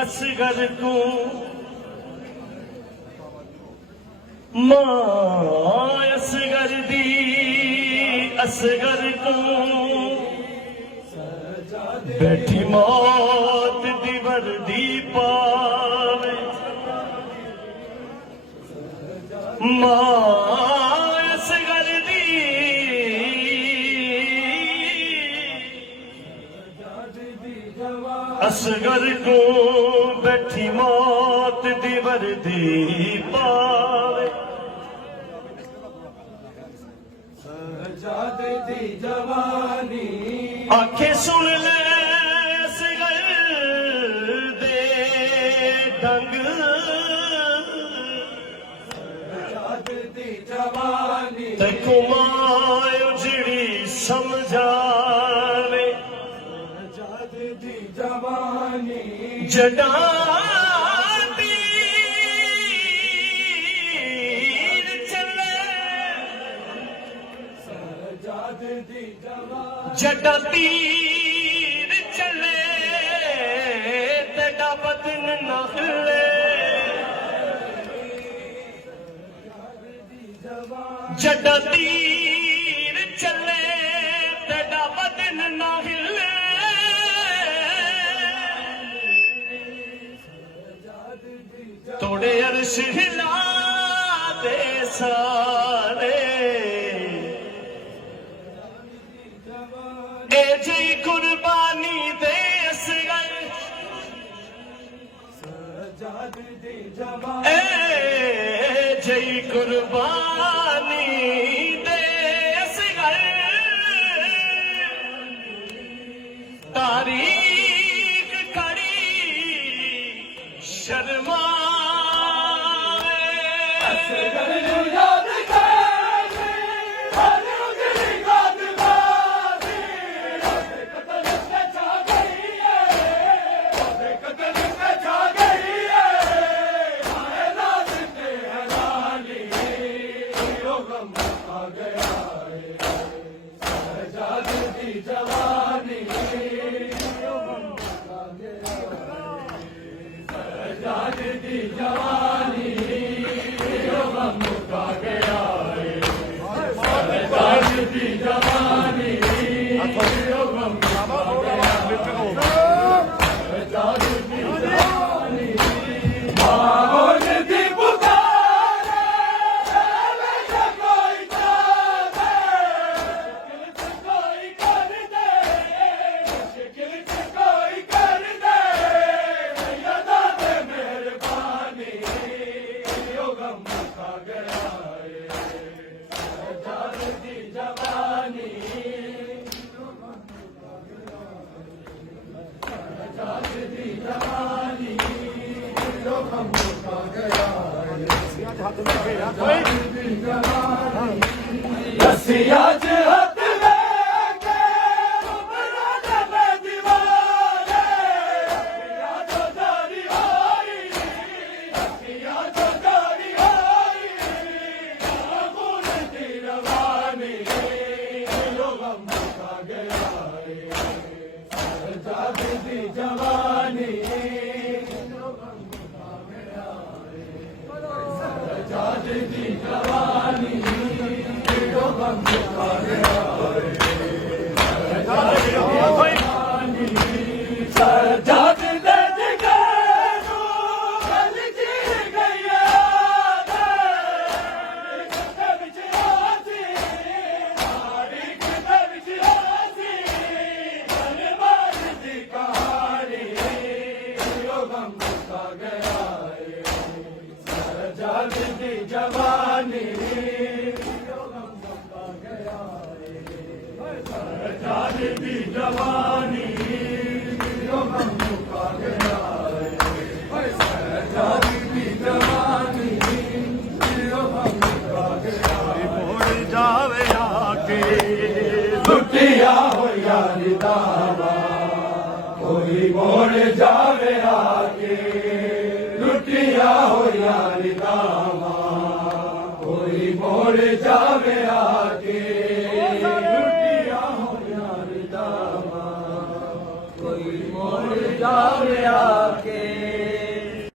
असगर को मां असगर दी असगर को बैठी मौत दी वर्दी पावे मां असगर दी असगर को बैठी मौत दी वर्दी पावे दी जवानी आंखें सुन ले असगर दे डंग दी जवानी ते कुमार उजड़ी समझावे दी जवानी जड़ा जड़ा तीर चले तेरा बदन न हिले जड़ा तीर चले तेरा बदन न हिले तोड़े अर्श हिला दे सारे जी कुर्बानी दे असगर दी जवानी ਜਈ ਕੁਰਬਾਨੀ ਦੇ ਸਿਗਰ ਤਾਰੀਖ ਖੜੀ ਸ਼ਰਮਾਵੇ ਅਸਗਰ ਨੂੰ ਯਾਦ ਕਰ ਹਰ ਉਜੜੀ ਗਾਦ ਬਾਜ਼ੀ ਉਹਦੇ ਕਤਲ ਤੇ ਛਾ ਗਈ ਏ ਉਹਦੇ ਕਤਲ ਤੇ ਛਾ ਗਈ ਏ ਹਾਏ ਨਾਜ਼ ਤੇ ਹੈਰਾਨੀ ਉਹ ਗਮ ਆ ਗਿਆ ਏ ਸਜਾਦ ਦੀ ਜਵਾਨੀ ਉਹ ਗਮ ਆ ਗਿਆ ਏ ਸਜਾਦ ਦੀ ਜਵਾਨੀ ਉਹ ਗਮ ਆ ਗਿਆ ਏ ਸਜਾਦ ਦੀ ਜਵਾਨੀ ਉਹ ਗਮ ਆ ਗਿਆ ਸਜਾਦ ਦੀ ਜਵਾਨੀ ਮਾਹੌਲ ਦੀ ਪੁਕਾਰ ਐਵੇਂ ਕੋਈ ਚਾਹੇ ਮੁਸ਼ਕਿਲ ਕੋਈ ਕਰ ਦੇ ਮੁਸ਼ਕਿਲ ਕੋਈ ਕਰ ਦੇ ਯਾਦਾਂ ਤੇ ਮਿਹਰਬਾਨੀ ਉਹ ਗਮ ਆ ਗਿਆ ਏ ਸਜਾਦ ਦੀ ਜਵਾਨੀ ਸਜਾਦ ਦੀ ਜਵਾਨੀ ਉਹ ਗਮ ਆ ਗਿਆ ਰੱਸੀਆਂ 'ਚ ਹੱਥ ਲੈ ਕੇ ਉਮਰਾਂ ਦੇ ਮੈਂ ਦੀਵਾਨੇ ਰੱਸੀਆਂ 'ਚੋਂ ਜਾਰੀ ਹੋਈ ਰੱਸੀਆਂ 'ਚੋਂ ਜਾਰੀ ਹੋਈ ਖੂਨ ਦੀ ਰਵਾਨੀ ਉਹ ਗਮ ਆ ਗਿਆ ਏ ਸਜਾਦ ਦੀ ਜਵਾਨੀ ਉਹ ਗਮ ਆ ਗਿਆ ਏ ਸਜਾਦ ਦੀ ਜਵਾਨੀ ਉਹ ਗਮ ਆ ਗਿਆ ਏ ਸਜਾਦ ਦੇ ਜਿਗਰ ਨੂੰ ਗਲ ਚੀਰ ਗਈ ਯਾਦ ਕਿਤੇ ਵਿੱਚ ਆਸੀ ਤਾਰੀਖ ਦੇ ਵਿੱਚ ਆਸੀ ਧੰਨਵਾਦ ਦੀ ਕਹਾਣੀ ਉਹ ਗਮ ਆ ਗਿਆ ਏ ਸਜਾਦ ਦੀ ਜਵਾਨੀ ਉਹ ਗਮ ਆ ਗਿਆ ਏ ਸਜਾਦ ਦੀ ਜਵਾਨੀ ਉਹ ਗਮ ਆ ਗਿਆ ਏ ਸਜਾਦ ਦੀ ਜਵਾਨੀ ਉਹ ਗਮ ਆ ਗਿਆ ਏ ਮੋੜ ਜਾਵੇ ਆ ਕੇ ਲੁੱਟਿਆ ਹੋਇਆ ਨਿਦਾਵਾ ਕੋਈ ਮੋੜ ਜਾਵੇ ਆ ਕੇ ਲੁੱਟਿਆ ਹੋਇਆ ਨਿਦਾਵਾ ਕੋਈ ਮੋੜ ਜਾਵੇ ਆ ਕੇ ਲੁੱਟਿਆ ਹੋਇਆ ਨਿਦਾਵਾ ਕੋਈ ਮੋੜ ਜਾਵੇ ਆ